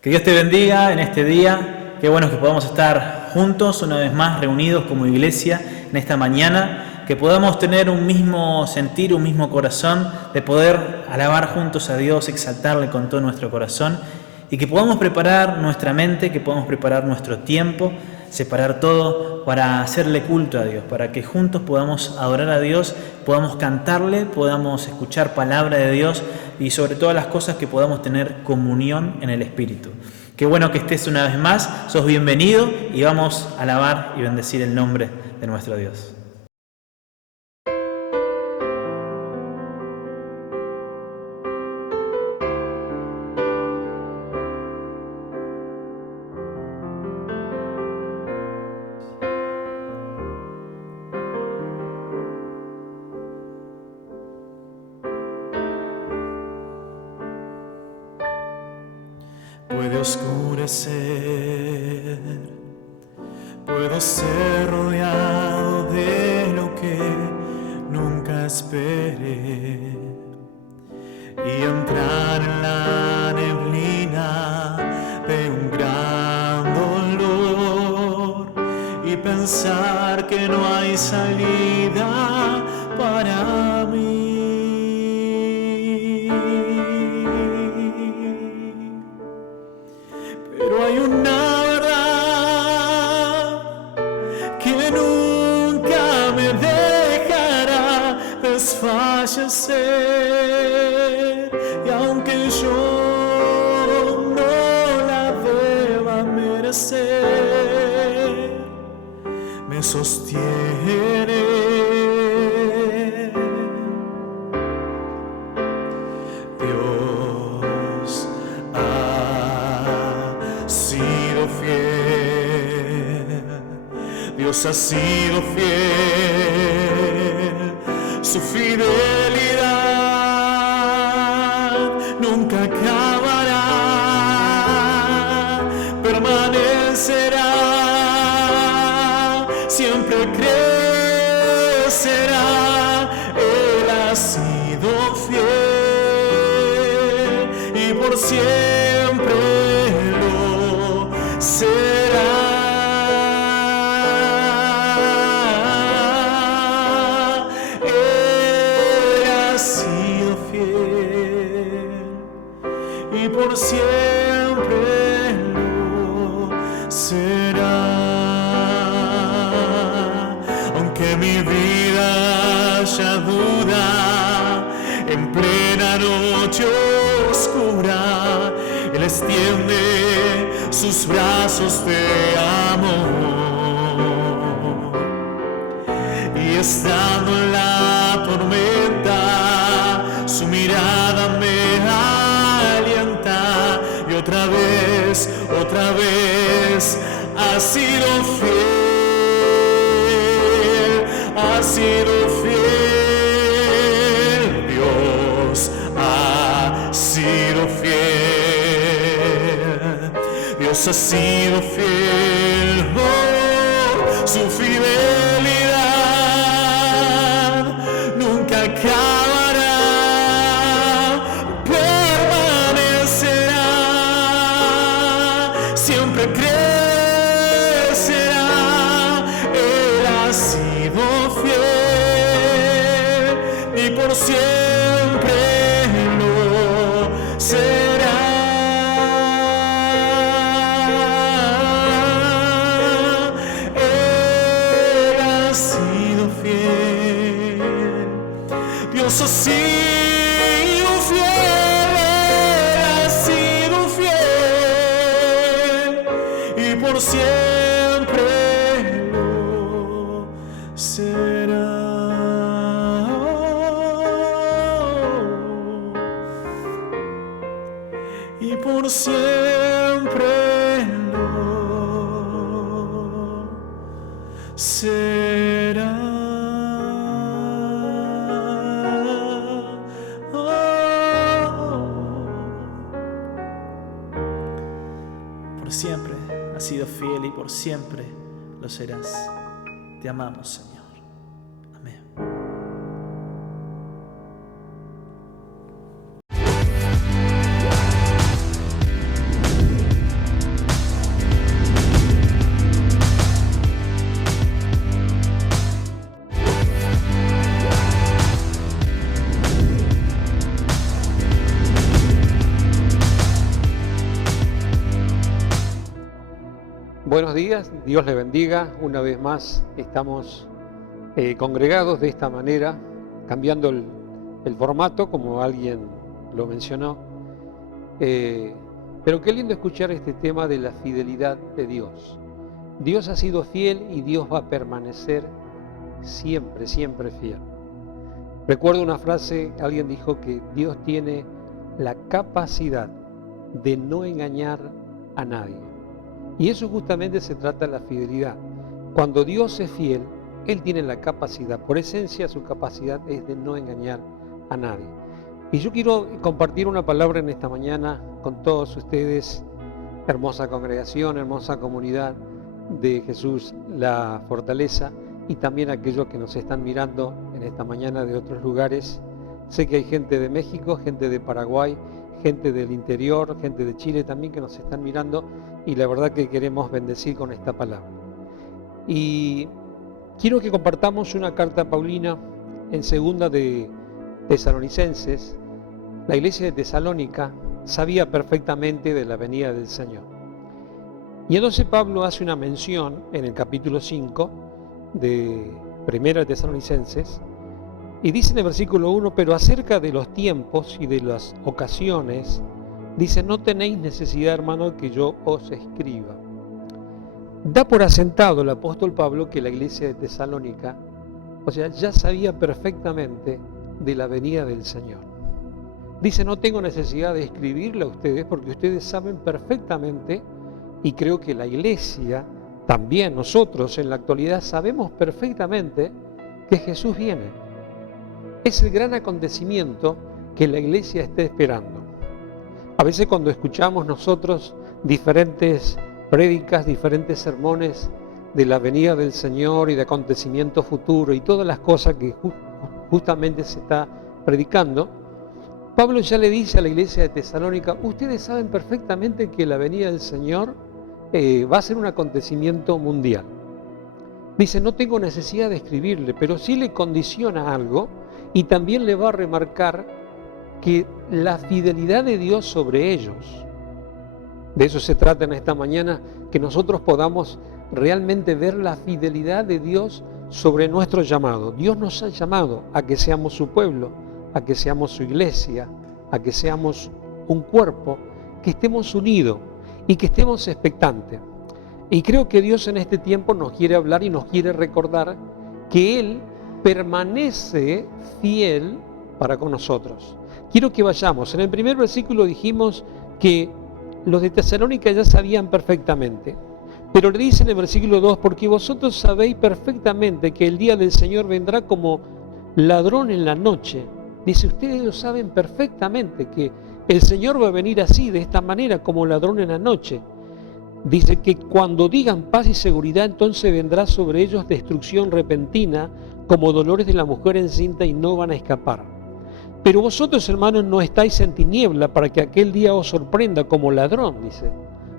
Que Dios te bendiga en este día. Qué bueno que podamos estar juntos una vez más reunidos como iglesia en esta mañana. Que podamos tener un mismo sentir, un mismo corazón de poder alabar juntos a Dios, exaltarle con todo nuestro corazón. Y que podamos preparar nuestra mente, que podamos preparar nuestro tiempo, separar todo para hacerle culto a Dios, para que juntos podamos adorar a Dios, podamos cantarle, podamos escuchar palabra de Dios y sobre todas las cosas que podamos tener comunión en el Espíritu. Qué bueno que estés una vez más, sos bienvenido y vamos a alabar y bendecir el nombre de nuestro Dios. Puede oscurecer, puedo ser rodeado de lo que nunca esperé y entrar en la neblina de un gran dolor y pensar que no hay salida para mí. Pero hay una verdad que nunca me dejará desfallecer, y aunque yo no la deba merecer, me sostiene. Dios Dios ha sido fiel, su fidelidad nunca acabará, permanecerá, siempre crecerá. Él ha sido fiel y por siempre lo será. Por siempre lo será. Aunque mi vida haya duda, en plena noche oscura, Él extiende sus brazos de amor. Y estando en la tormenta, su mirada me y otra vez ha sido fiel, ha sido fiel. Dios ha sido fiel, Dios ha sido fiel. Oh, su fidelidad nunca acabará. Siempre crecerá. Él ha sido fiel y por siempre lo será. Él ha sido fiel. Dios ha sido fiel. Él ha sido fiel y por siempre lo será. Y por siempre lo será. Por siempre has sido fiel y por siempre lo serás. Te amamos, Señor. Amén. Buenos días, Dios le bendiga. Una vez más estamos congregados de esta manera, cambiando el formato, como alguien lo mencionó. Pero qué lindo escuchar este tema de la fidelidad de Dios. Dios ha sido fiel y Dios va a permanecer siempre, siempre fiel. Recuerdo una frase, alguien dijo que Dios tiene la capacidad de no engañar a nadie. Y eso justamente se trata de la fidelidad. Cuando Dios es fiel, Él tiene la capacidad, por esencia su capacidad es de no engañar a nadie. Y yo quiero compartir una palabra en esta mañana con todos ustedes, hermosa congregación, hermosa comunidad de Jesús, la Fortaleza, y también aquellos que nos están mirando en esta mañana de otros lugares. Sé que hay gente de México, gente de Paraguay, gente del interior, gente de Chile también que nos están mirando, y la verdad que queremos bendecir con esta palabra. Y quiero que compartamos una carta paulina en segunda de Tesalonicenses. La iglesia de Tesalónica sabía perfectamente de la venida del Señor. Y entonces Pablo hace una mención en el capítulo 5 de Primera de Tesalonicenses, y dice en el versículo 1, pero acerca de los tiempos y de las ocasiones, dice, no tenéis necesidad, hermano, que yo os escriba. Da por asentado el apóstol Pablo que la iglesia de Tesalónica, o sea, ya sabía perfectamente de la venida del Señor. Dice, no tengo necesidad de escribirle a ustedes porque ustedes saben perfectamente, y creo que la iglesia, también nosotros en la actualidad sabemos perfectamente que Jesús viene. Es el gran acontecimiento que la iglesia está esperando. A veces cuando escuchamos nosotros diferentes prédicas, diferentes sermones de la venida del Señor y de acontecimiento futuro y todas las cosas que justamente se está predicando, Pablo ya le dice a la iglesia de Tesalónica, ustedes saben perfectamente que la venida del Señor va a ser un acontecimiento mundial. Dice, no tengo necesidad de escribirle, pero sí le condiciona algo y también le va a remarcar que la fidelidad de Dios sobre ellos. De eso se trata en esta mañana, que nosotros podamos realmente ver la fidelidad de Dios sobre nuestro llamado. Dios nos ha llamado a que seamos su pueblo, a que seamos su iglesia, a que seamos un cuerpo, que estemos unidos y que estemos expectantes. Y creo que Dios en este tiempo nos quiere hablar y nos quiere recordar que Él permanece fiel para con nosotros. Quiero que vayamos. En el primer versículo dijimos que los de Tesalónica ya sabían perfectamente. Pero le dice en el versículo 2, porque vosotros sabéis perfectamente que el día del Señor vendrá como ladrón en la noche. Dice, ustedes lo saben perfectamente que el Señor va a venir así, de esta manera, como ladrón en la noche. Dice que cuando digan paz y seguridad, entonces vendrá sobre ellos destrucción repentina, como dolores de la mujer encinta, y no van a escapar. Pero vosotros, hermanos, no estáis en tiniebla para que aquel día os sorprenda como ladrón, dice.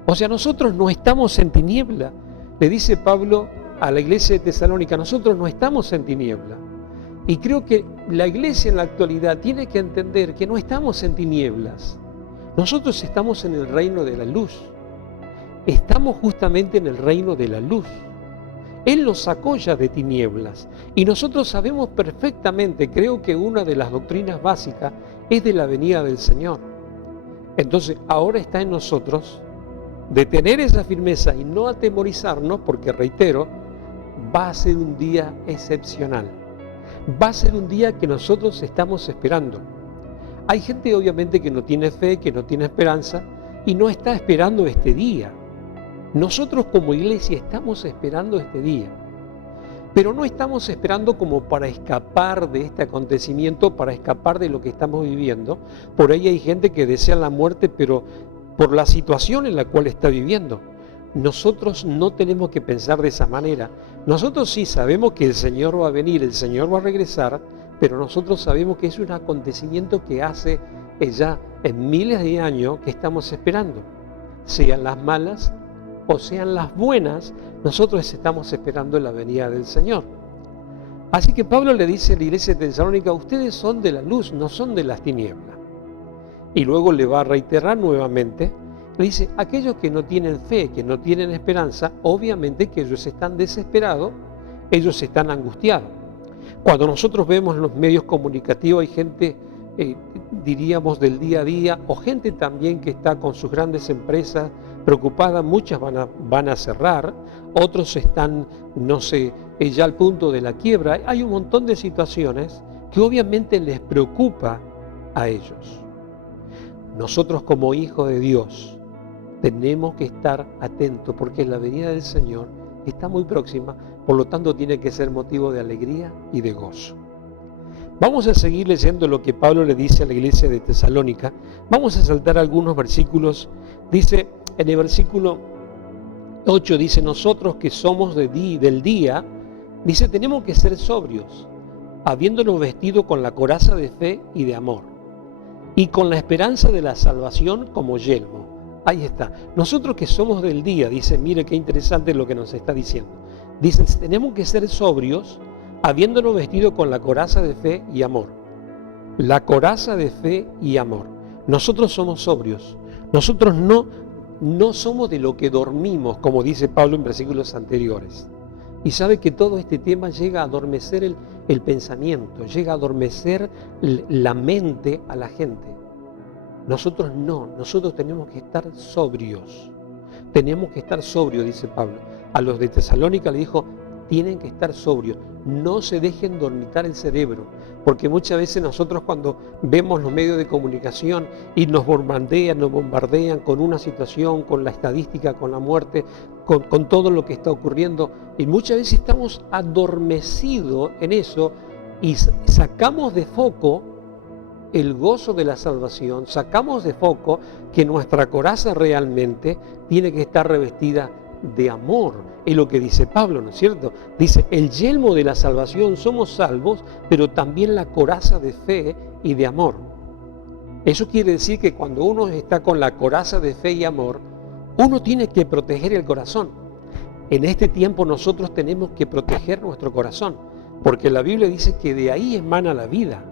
O sea, nosotros no estamos en tiniebla. Le dice Pablo a la iglesia de Tesalónica, nosotros no estamos en tiniebla. Y creo que la iglesia en la actualidad tiene que entender que no estamos en tinieblas. Nosotros estamos en el reino de la luz. Estamos justamente en el reino de la luz. Él nos sacó ya de tinieblas y nosotros sabemos perfectamente, creo que una de las doctrinas básicas es de la venida del Señor. Entonces ahora está en nosotros de tener esa firmeza y no atemorizarnos, porque reitero, va a ser un día excepcional. Va a ser un día que nosotros estamos esperando. Hay gente obviamente que no tiene fe, que no tiene esperanza y no está esperando este día. Nosotros como iglesia estamos esperando este día, pero no estamos esperando como para escapar de este acontecimiento, para escapar de lo que estamos viviendo. Por ahí hay gente que desea la muerte, pero por la situación en la cual está viviendo. Nosotros no tenemos que pensar de esa manera. Nosotros sí sabemos que el Señor va a venir, el Señor va a regresar, pero nosotros sabemos que es un acontecimiento que hace ya en miles de años que estamos esperando, sean las malas o sean las buenas, nosotros estamos esperando la venida del Señor. Así que Pablo le dice a la iglesia de Tesalónica, ustedes son de la luz, no son de las tinieblas. Y luego le va a reiterar nuevamente Le dice, aquellos que no tienen fe, que no tienen esperanza, obviamente que ellos están desesperados, ellos están angustiados. Cuando nosotros vemos los medios comunicativos, hay gente, diríamos, del día a día, o gente también que está con sus grandes empresas preocupada, muchas van a cerrar, otros están, no sé, ya al punto de la quiebra. Hay un montón de situaciones que obviamente les preocupa a ellos. Nosotros como hijos de Dios tenemos que estar atentos porque la venida del Señor está muy próxima, por lo tanto tiene que ser motivo de alegría y de gozo. Vamos a seguir leyendo lo que Pablo le dice a la iglesia de Tesalónica. Vamos a saltar algunos versículos. Dice en el versículo 8, dice, nosotros que somos del día, dice, tenemos que ser sobrios, habiéndonos vestido con la coraza de fe y de amor, y con la esperanza de la salvación como yelmo. Ahí está. Nosotros que somos del día, dice, mire qué interesante lo que nos está diciendo. Dice, tenemos que ser sobrios, habiéndonos vestido con la coraza de fe y amor. La coraza de fe y amor. Nosotros somos sobrios. Nosotros no somos de lo que dormimos, como dice Pablo en versículos anteriores. Y sabe que todo este tema llega a adormecer el pensamiento, llega a adormecer la mente a la gente. Nosotros no, nosotros tenemos que estar sobrios. Tenemos que estar sobrios, dice Pablo. A los de Tesalónica le dijo, tienen que estar sobrios. No se dejen dormitar el cerebro, porque muchas veces nosotros cuando vemos los medios de comunicación y nos bombardean con una situación, con la estadística, con la muerte, con todo lo que está ocurriendo, y muchas veces estamos adormecidos en eso y sacamos de foco el gozo de la salvación, sacamos de foco que nuestra coraza realmente tiene que estar revestida de amor. Es lo que dice Pablo, ¿no es cierto? Dice, el yelmo de la salvación, somos salvos, pero también la coraza de fe y de amor. Eso quiere decir que cuando uno está con la coraza de fe y amor, uno tiene que proteger el corazón. En este tiempo nosotros tenemos que proteger nuestro corazón, porque la Biblia dice que de ahí emana la vida.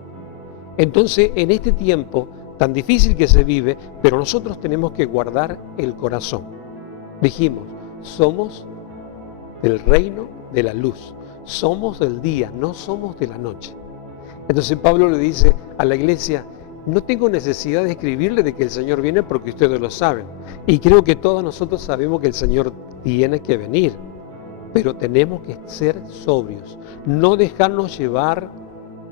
Entonces, en este tiempo tan difícil que se vive, pero nosotros tenemos que guardar el corazón. Dijimos, somos del reino de la luz, somos del día, no somos de la noche. Entonces Pablo le dice a la iglesia, no tengo necesidad de escribirle de que el Señor viene porque ustedes lo saben. Y creo que todos nosotros sabemos que el Señor tiene que venir, pero tenemos que ser sobrios, no dejarnos llevar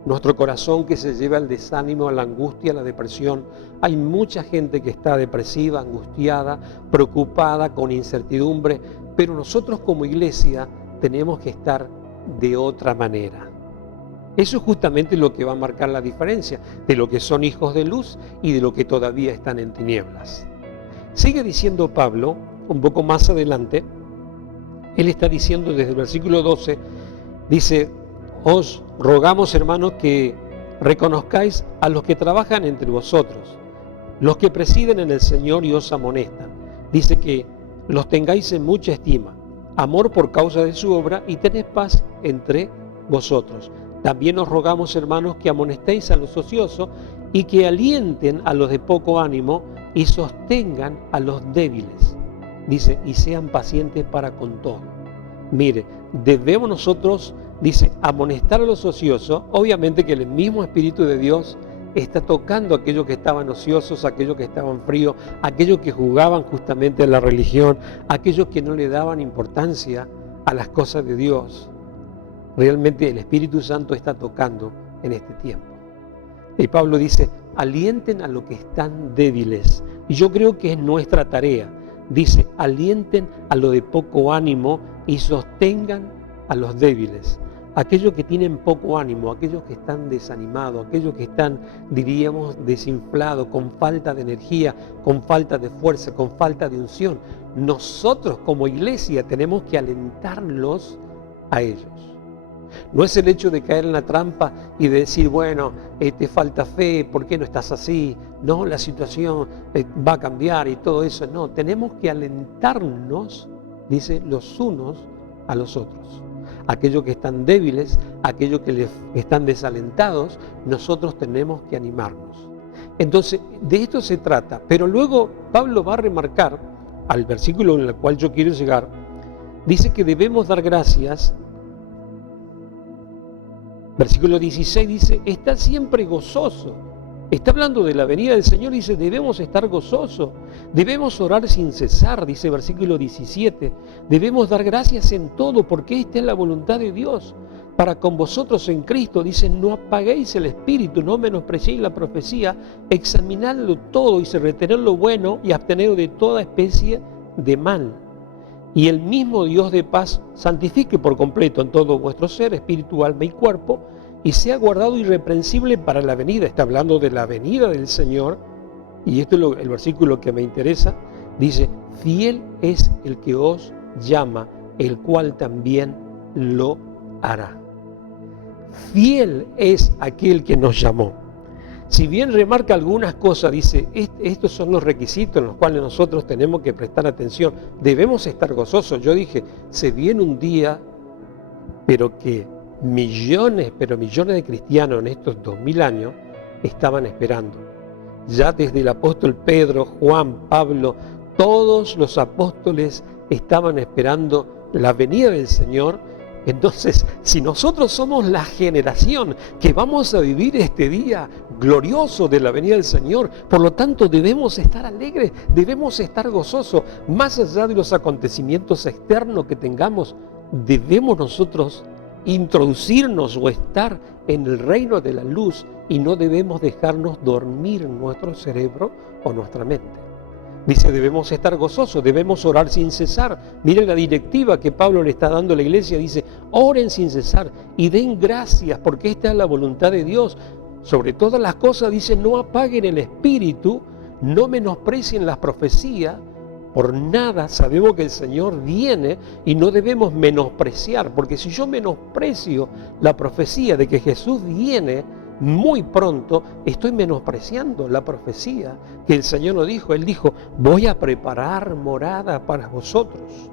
nuestro corazón que se lleva al desánimo, a la angustia, a la depresión. Hay mucha gente que está depresiva, angustiada, preocupada, con incertidumbre, pero nosotros como iglesia tenemos que estar de otra manera. Eso es justamente lo que va a marcar la diferencia de lo que son hijos de luz y de lo que todavía están en tinieblas. Sigue diciendo Pablo, un poco más adelante, él está diciendo desde el versículo 12, dice, os rogamos, hermanos, que reconozcáis a los que trabajan entre vosotros, los que presiden en el Señor y os amonestan. Dice que los tengáis en mucha estima, amor por causa de su obra y tened paz entre vosotros. También os rogamos, hermanos, que amonestéis a los ociosos y que alienten a los de poco ánimo y sostengan a los débiles. Dice, y sean pacientes para con todo. Mire, debemos nosotros, dice, amonestar a los ociosos. Obviamente que el mismo Espíritu de Dios está tocando a aquellos que estaban ociosos, a aquellos que estaban fríos, a aquellos que jugaban justamente a la religión, a aquellos que no le daban importancia a las cosas de Dios. Realmente el Espíritu Santo está tocando en este tiempo. Y Pablo dice, alienten a los que están débiles. Y yo creo que es nuestra tarea. Dice, alienten a los de poco ánimo y sostengan a los débiles. Aquellos que tienen poco ánimo, aquellos que están desanimados, aquellos que están, diríamos, desinflados, con falta de energía, con falta de fuerza, con falta de unción. Nosotros como iglesia tenemos que alentarlos a ellos. No es el hecho de caer en la trampa y de decir, bueno, te falta fe, ¿por qué no estás así? No, la situación va a cambiar y todo eso. No, tenemos que alentarnos, dice, los unos a los otros. Aquellos que están débiles, aquellos que están desalentados, nosotros tenemos que animarnos. Entonces, de esto se trata. Pero luego Pablo va a remarcar, al versículo en el cual yo quiero llegar, dice que debemos dar gracias. Versículo 16 dice, está siempre gozoso. Está hablando de la venida del Señor, dice, debemos estar gozosos. Debemos orar sin cesar, dice versículo 17. Debemos dar gracias en todo, porque esta es la voluntad de Dios para con vosotros en Cristo. Dice, no apaguéis el espíritu, no menospreciéis la profecía, examinadlo todo, dice, retener lo bueno y absteneros de toda especie de mal. Y el mismo Dios de paz santifique por completo en todo vuestro ser, espíritu, alma y cuerpo, y sea guardado irreprensible para la venida. Está hablando de la venida del Señor, y esto es el versículo que me interesa. Dice, fiel es el que os llama, el cual también lo hará. Fiel es aquel que nos llamó. Si bien remarca algunas cosas, dice, estos son los requisitos en los cuales nosotros tenemos que prestar atención. Debemos estar gozosos. Yo dije, se viene un día, pero que millones de cristianos en estos 2000 años estaban esperando. Ya desde el apóstol Pedro, Juan, Pablo, todos los apóstoles estaban esperando la venida del Señor. Entonces, si nosotros somos la generación que vamos a vivir este día glorioso de la venida del Señor, por lo tanto debemos estar alegres, debemos estar gozosos. Más allá de los acontecimientos externos que tengamos, debemos nosotros introducirnos o estar en el reino de la luz y no debemos dejarnos dormir nuestro cerebro o nuestra mente. Dice, debemos estar gozosos, debemos orar sin cesar. Miren la directiva que Pablo le está dando a la iglesia, dice, oren sin cesar y den gracias porque esta es la voluntad de Dios. Sobre todas las cosas, dice, no apaguen el espíritu, no menosprecien las profecías. Por nada sabemos que el Señor viene y no debemos menospreciar, porque si yo menosprecio la profecía de que Jesús viene muy pronto, estoy menospreciando la profecía que el Señor nos dijo. Él dijo, voy a preparar morada para vosotros.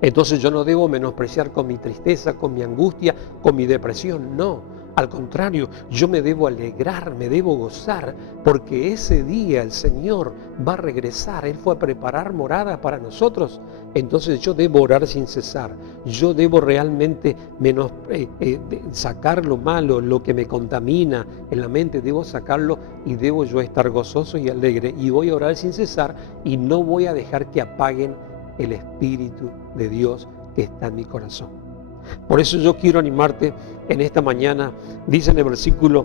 Entonces yo no debo menospreciar con mi tristeza, con mi angustia, con mi depresión, no. Al contrario, yo me debo alegrar, me debo gozar, porque ese día el Señor va a regresar. Él fue a preparar morada para nosotros. Entonces yo debo orar sin cesar. Yo debo realmente sacar lo malo, lo que me contamina en la mente. Debo sacarlo y debo yo estar gozoso y alegre. Y voy a orar sin cesar y no voy a dejar que apaguen el Espíritu de Dios que está en mi corazón. Por eso yo quiero animarte en esta mañana. Dice en el versículo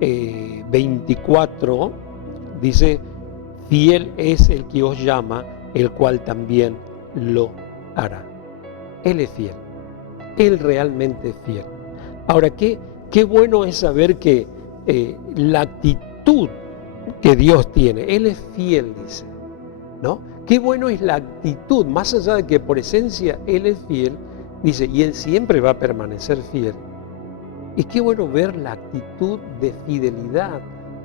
24, dice, fiel es el que os llama, el cual también lo hará. Él es fiel, Él realmente es fiel. Ahora, qué bueno es saber que la actitud que Dios tiene, Él es fiel, dice, ¿no? Qué bueno es la actitud, más allá de que por esencia Él es fiel, dice, y Él siempre va a permanecer fiel. Y qué bueno ver la actitud de fidelidad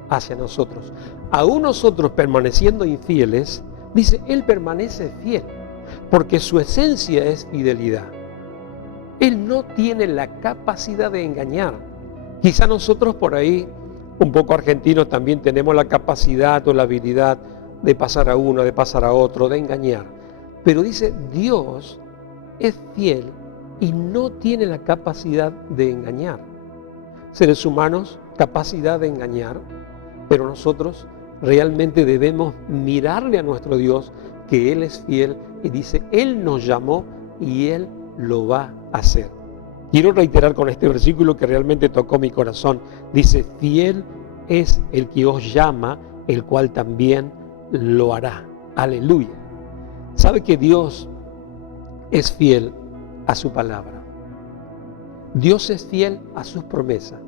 hacia nosotros. Aún nosotros permaneciendo infieles, dice, Él permanece fiel, porque su esencia es fidelidad. Él no tiene la capacidad de engañar. Quizá nosotros por ahí, un poco argentinos, también tenemos la capacidad o la habilidad de pasar a uno, de pasar a otro, de engañar. Pero dice, Dios es fiel y no tiene la capacidad de engañar. Seres humanos, capacidad de engañar, pero nosotros realmente debemos mirarle a nuestro Dios, que Él es fiel y dice, Él nos llamó y Él lo va a hacer. Quiero reiterar con este versículo que realmente tocó mi corazón. Dice, fiel es el que os llama, el cual también lo hará. Aleluya. ¿Sabe que Dios es fiel a su palabra? Dios es fiel a sus promesas.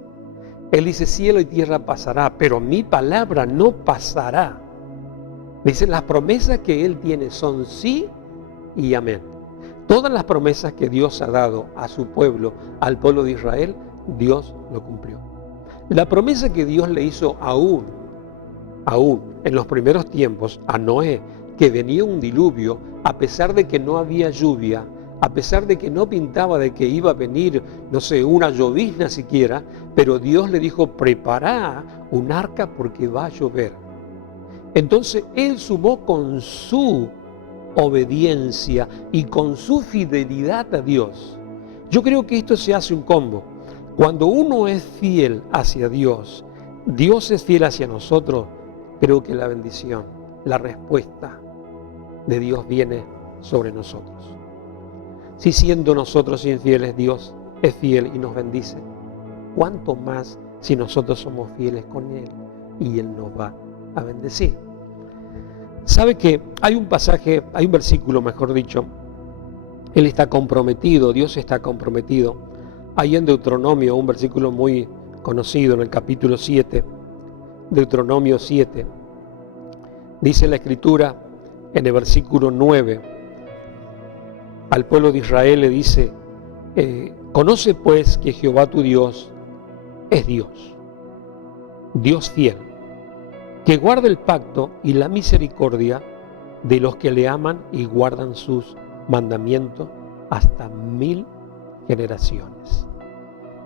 Él dice, cielo y tierra pasará, pero mi palabra no pasará. Dice, las promesas que Él tiene son sí y amén. Todas las promesas que Dios ha dado a su pueblo, al pueblo de Israel, Dios lo cumplió. La promesa que Dios le hizo aún en los primeros tiempos a Noé, que venía un diluvio, a pesar de que no había lluvia, a pesar de que no pintaba de que iba a venir, no sé, una llovizna siquiera, pero Dios le dijo, prepara un arca porque va a llover. Entonces él sumó con su obediencia y con su fidelidad a Dios. Yo creo que esto se hace un combo. Cuando uno es fiel hacia Dios, Dios es fiel hacia nosotros, creo que la bendición, la respuesta de Dios viene sobre nosotros. Si siendo nosotros infieles, Dios es fiel y nos bendice, ¿cuánto más si nosotros somos fieles con Él y Él nos va a bendecir? ¿Sabe que hay un pasaje, hay un versículo, mejor dicho, Él está comprometido, Dios está comprometido? Hay en Deuteronomio un versículo muy conocido en el capítulo 7, Deuteronomio 7, dice la Escritura en el versículo 9, al pueblo de Israel le dice, conoce pues que Jehová tu Dios es Dios, Dios fiel, que guarda el pacto y la misericordia de los que le aman y guardan sus mandamientos hasta 1000 generaciones.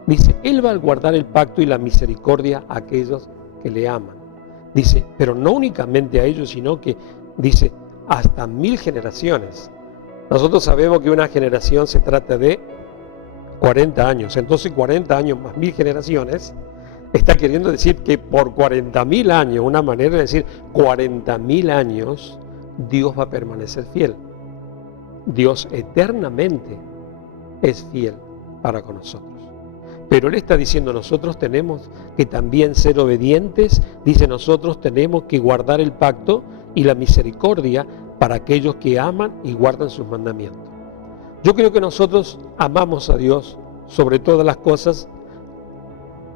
Dice, Él va a guardar el pacto y la misericordia a aquellos que le aman. Dice, pero no únicamente a ellos, sino que dice, hasta 1000 generaciones. Nosotros sabemos que una generación se trata de 40 años. Entonces 40 años más 1000 generaciones está queriendo decir que por 40.000 años, una manera de decir 40.000 años, Dios va a permanecer fiel. Dios eternamente es fiel para con nosotros. Pero Él está diciendo, nosotros tenemos que también ser obedientes. Dice, nosotros tenemos que guardar el pacto y la misericordia para aquellos que aman y guardan sus mandamientos. Yo creo que nosotros amamos a Dios sobre todas las cosas.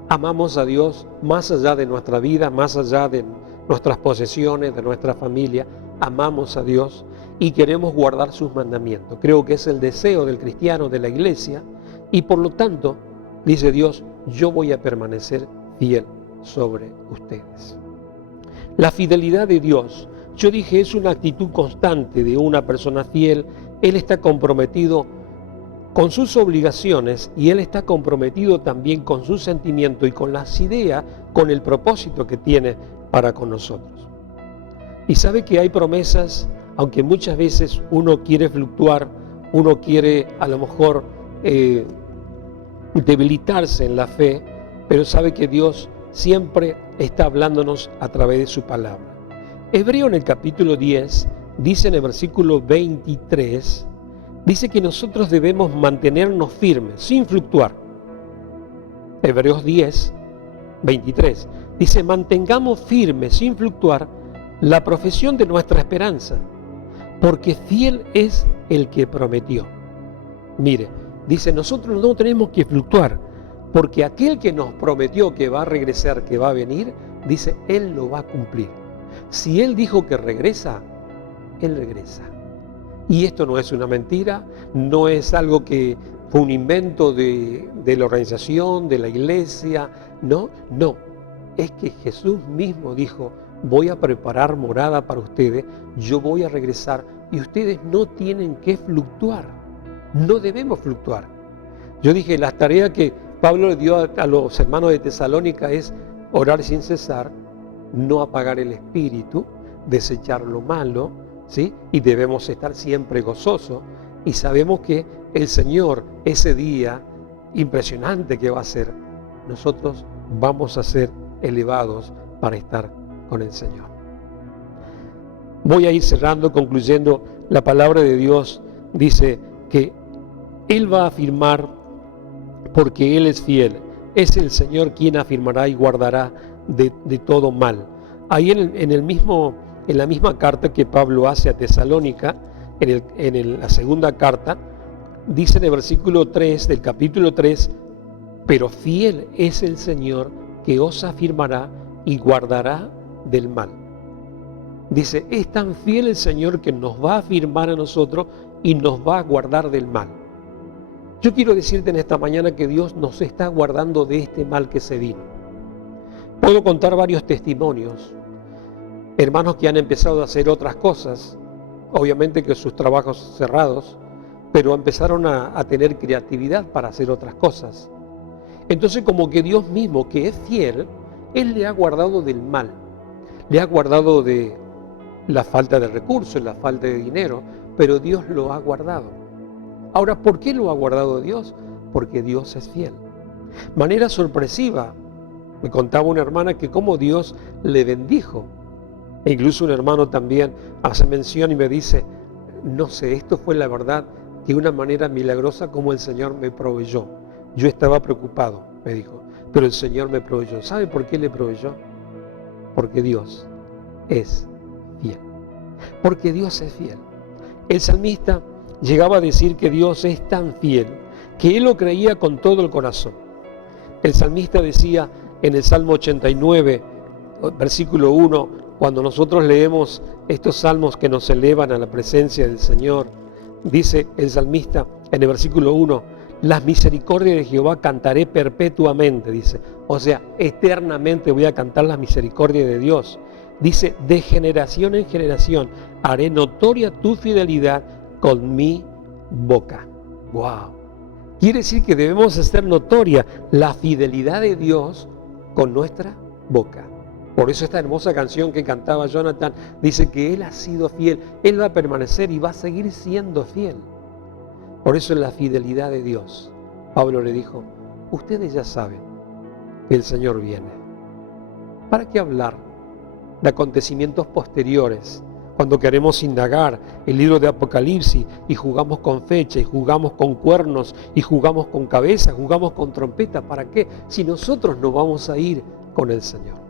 Amamos a Dios más allá de nuestra vida, más allá de nuestras posesiones, de nuestra familia. Amamos a Dios y queremos guardar sus mandamientos. Creo que es el deseo del cristiano, de la iglesia, y por lo tanto, dice Dios, yo voy a permanecer fiel sobre ustedes. La fidelidad de Dios, yo dije, es una actitud constante de una persona fiel. Él está comprometido con sus obligaciones y Él está comprometido también con sus sentimientos y con las ideas, con el propósito que tiene para con nosotros. Y sabe que hay promesas, aunque muchas veces uno quiere fluctuar, uno quiere a lo mejor debilitarse en la fe, pero sabe que Dios siempre está hablándonos a través de su palabra. Hebreo en el capítulo 10, dice en el versículo 23, dice que nosotros debemos mantenernos firmes, sin fluctuar. Hebreos 10, 23, dice, mantengamos firmes, sin fluctuar, la profesión de nuestra esperanza, porque fiel es el que prometió. Mire, dice, nosotros no tenemos que fluctuar, porque aquel que nos prometió que va a regresar, que va a venir, dice, Él lo va a cumplir. Si Él dijo que regresa, Él regresa. Y esto no es una mentira, no es algo que fue un invento de la organización, de la iglesia, no, es que Jesús mismo dijo, voy a preparar morada para ustedes, yo voy a regresar y ustedes no tienen que fluctuar, no debemos fluctuar. Yo dije, la tarea que Pablo le dio a los hermanos de Tesalónica es orar sin cesar, no apagar el espíritu, desechar lo malo, ¿sí? Y debemos estar siempre gozosos y sabemos que el Señor, ese día impresionante que va a ser, nosotros vamos a ser elevados para estar con el Señor. Voy a ir cerrando, concluyendo. La palabra de Dios dice que Él va a afirmar porque Él es fiel. Es el Señor quien afirmará y guardará de todo mal. Ahí en la misma carta que Pablo hace a Tesalónica, en la segunda carta, dice en el versículo 3 del capítulo 3, pero fiel es el Señor que os afirmará y guardará del mal. Dice, es tan fiel el Señor que nos va a afirmar a nosotros y nos va a guardar del mal. Yo quiero decirte en esta mañana que Dios nos está guardando de este mal que se vino. Puedo contar varios testimonios, hermanos que han empezado a hacer otras cosas, obviamente que sus trabajos cerrados, pero empezaron a tener creatividad para hacer otras cosas. Entonces como que Dios mismo, que es fiel, Él le ha guardado del mal, le ha guardado de la falta de recursos, la falta de dinero, pero Dios lo ha guardado. Ahora, ¿por qué lo ha guardado Dios? Porque Dios es fiel. Manera sorpresiva, me contaba una hermana que cómo Dios le bendijo. E incluso un hermano también hace mención y me dice, no sé, esto fue la verdad, de una manera milagrosa como el Señor me proveyó. Yo estaba preocupado, me dijo, pero el Señor me proveyó. ¿Sabe por qué le proveyó? Porque Dios es fiel. Porque Dios es fiel. El salmista llegaba a decir que Dios es tan fiel que él lo creía con todo el corazón. El salmista decía en el Salmo 89, versículo 1, cuando nosotros leemos estos salmos que nos elevan a la presencia del Señor, dice el salmista en el versículo 1, las misericordias de Jehová cantaré perpetuamente, dice. O sea, eternamente voy a cantar las misericordias de Dios. Dice, de generación en generación haré notoria tu fidelidad con mi boca. ¡Wow! Quiere decir que debemos hacer notoria la fidelidad de Dios con nuestra boca. Por eso esta hermosa canción que cantaba Jonathan dice que Él ha sido fiel, Él va a permanecer y va a seguir siendo fiel. Por eso es la fidelidad de Dios. Pablo le dijo, ustedes ya saben que el Señor viene. ¿Para qué hablar de acontecimientos posteriores cuando queremos indagar el libro de Apocalipsis y jugamos con fecha y jugamos con cuernos y jugamos con cabeza, jugamos con trompeta? ¿Para qué? Si nosotros no vamos a ir con el Señor.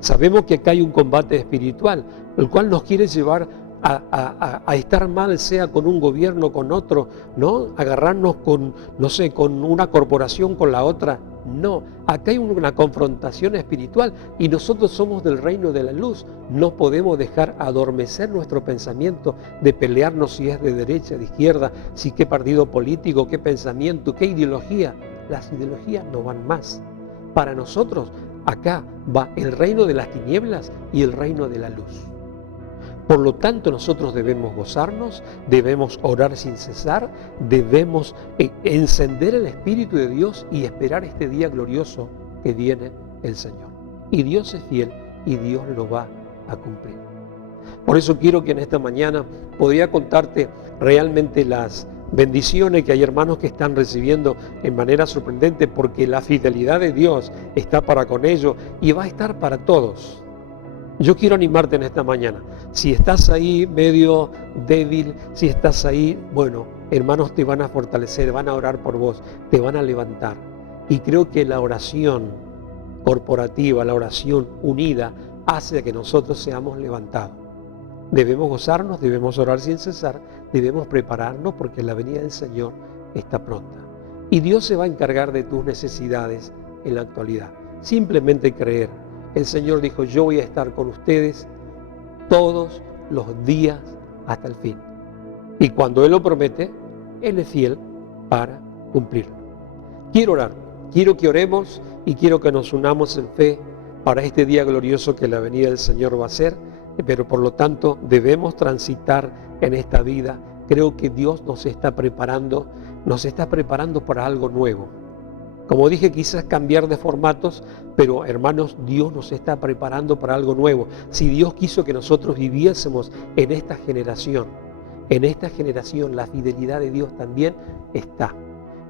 Sabemos que acá hay un combate espiritual, el cual nos quiere llevar a estar mal, sea con un gobierno, con otro, ¿no? Agarrarnos con, no sé, con una corporación, con la otra. No, acá hay una confrontación espiritual y nosotros somos del reino de la luz. No podemos dejar adormecer nuestro pensamiento de pelearnos si es de derecha, de izquierda, si qué partido político, qué pensamiento, qué ideología. Las ideologías no van más. Para nosotros, acá va el reino de las tinieblas y el reino de la luz. Por lo tanto, nosotros debemos gozarnos, debemos orar sin cesar, debemos encender el Espíritu de Dios y esperar este día glorioso que viene el Señor. Y Dios es fiel y Dios lo va a cumplir. Por eso quiero que en esta mañana podría contarte realmente las bendiciones que hay hermanos que están recibiendo en manera sorprendente, porque la fidelidad de Dios está para con ellos y va a estar para todos. Yo quiero animarte en esta mañana. Si estás ahí medio débil, si estás ahí, bueno, hermanos te van a fortalecer, van a orar por vos, te van a levantar. Y creo que la oración corporativa, la oración unida, hace que nosotros seamos levantados. Debemos gozarnos, debemos orar sin cesar, debemos prepararnos porque la venida del Señor está pronta. Y Dios se va a encargar de tus necesidades en la actualidad. Simplemente creer. El Señor dijo, yo voy a estar con ustedes todos los días hasta el fin. Y cuando Él lo promete, Él es fiel para cumplirlo. Quiero orar, quiero que oremos y quiero que nos unamos en fe para este día glorioso que la venida del Señor va a ser, pero por lo tanto debemos transitar en esta vida. Creo que Dios nos está preparando para algo nuevo. Como dije, quizás cambiar de formatos, pero hermanos, Dios nos está preparando para algo nuevo. Si Dios quiso que nosotros viviésemos en esta generación, la fidelidad de Dios también está.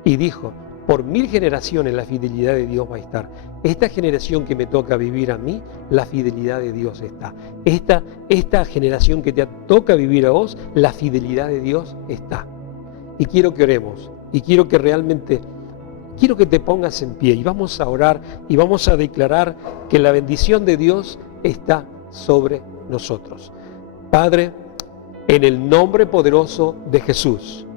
Y dijo, por 1000 generaciones la fidelidad de Dios va a estar. Esta generación que me toca vivir a mí, la fidelidad de Dios está. Esta generación que te toca vivir a vos, la fidelidad de Dios está. Y quiero que oremos, y quiero que realmente... Quiero que te pongas en pie y vamos a orar y vamos a declarar que la bendición de Dios está sobre nosotros. Padre, en el nombre poderoso de Jesús,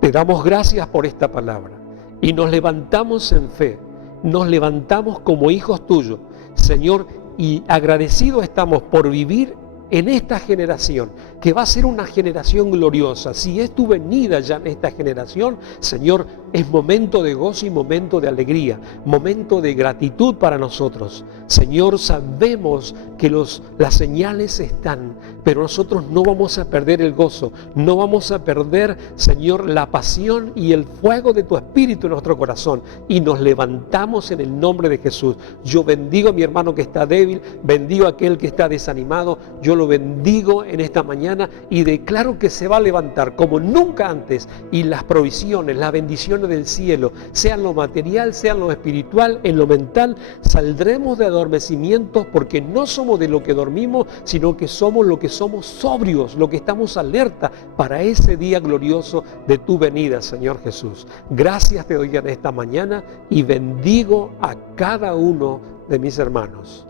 te damos gracias por esta palabra y nos levantamos en fe, nos levantamos como hijos tuyos, Señor, y agradecidos estamos por vivir en esta generación, que va a ser una generación gloriosa. Si es tu venida ya en esta generación, Señor, es momento de gozo y momento de alegría, momento de gratitud para nosotros. Señor, sabemos que las señales están, pero nosotros no vamos a perder el gozo, no vamos a perder, Señor, la pasión y el fuego de tu Espíritu en nuestro corazón, y nos levantamos en el nombre de Jesús. Yo bendigo a mi hermano que está débil, bendigo a aquel que está desanimado, yo lo bendigo en esta mañana y declaro que se va a levantar como nunca antes, y las provisiones, las bendiciones del cielo, sean lo material, sean lo espiritual, en lo mental, saldremos de adormecimientos, porque no somos de lo que dormimos, sino que somos lo que somos sobrios, lo que estamos alerta para ese día glorioso de tu venida, Señor Jesús. Gracias te doy en esta mañana y bendigo a cada uno de mis hermanos.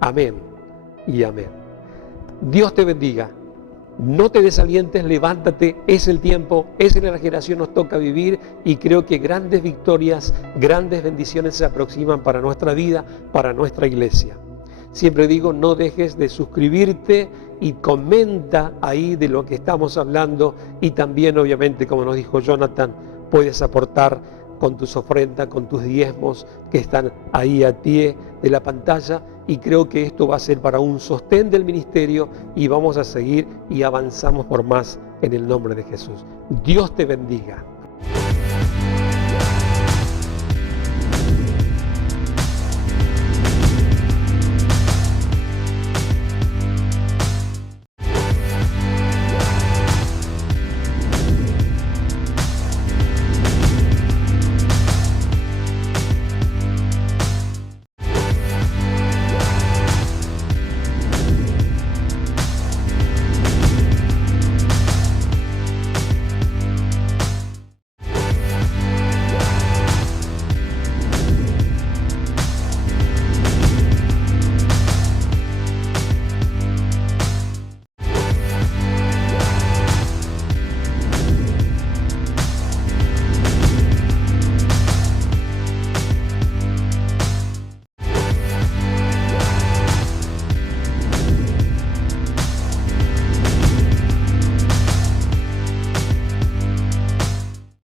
Amén y amén. Dios te bendiga. No te desalientes, levántate, es el tiempo, es la generación nos toca vivir, y creo que grandes victorias, grandes bendiciones se aproximan para nuestra vida, para nuestra iglesia. Siempre digo, no dejes de suscribirte y comenta ahí de lo que estamos hablando, y también obviamente, como nos dijo Jonathan, puedes aportar con tus ofrendas, con tus diezmos que están ahí a pie de la pantalla, y creo que esto va a ser para un sostén del ministerio, y vamos a seguir y avanzamos por más en el nombre de Jesús. Dios te bendiga.